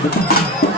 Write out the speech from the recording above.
Thank you.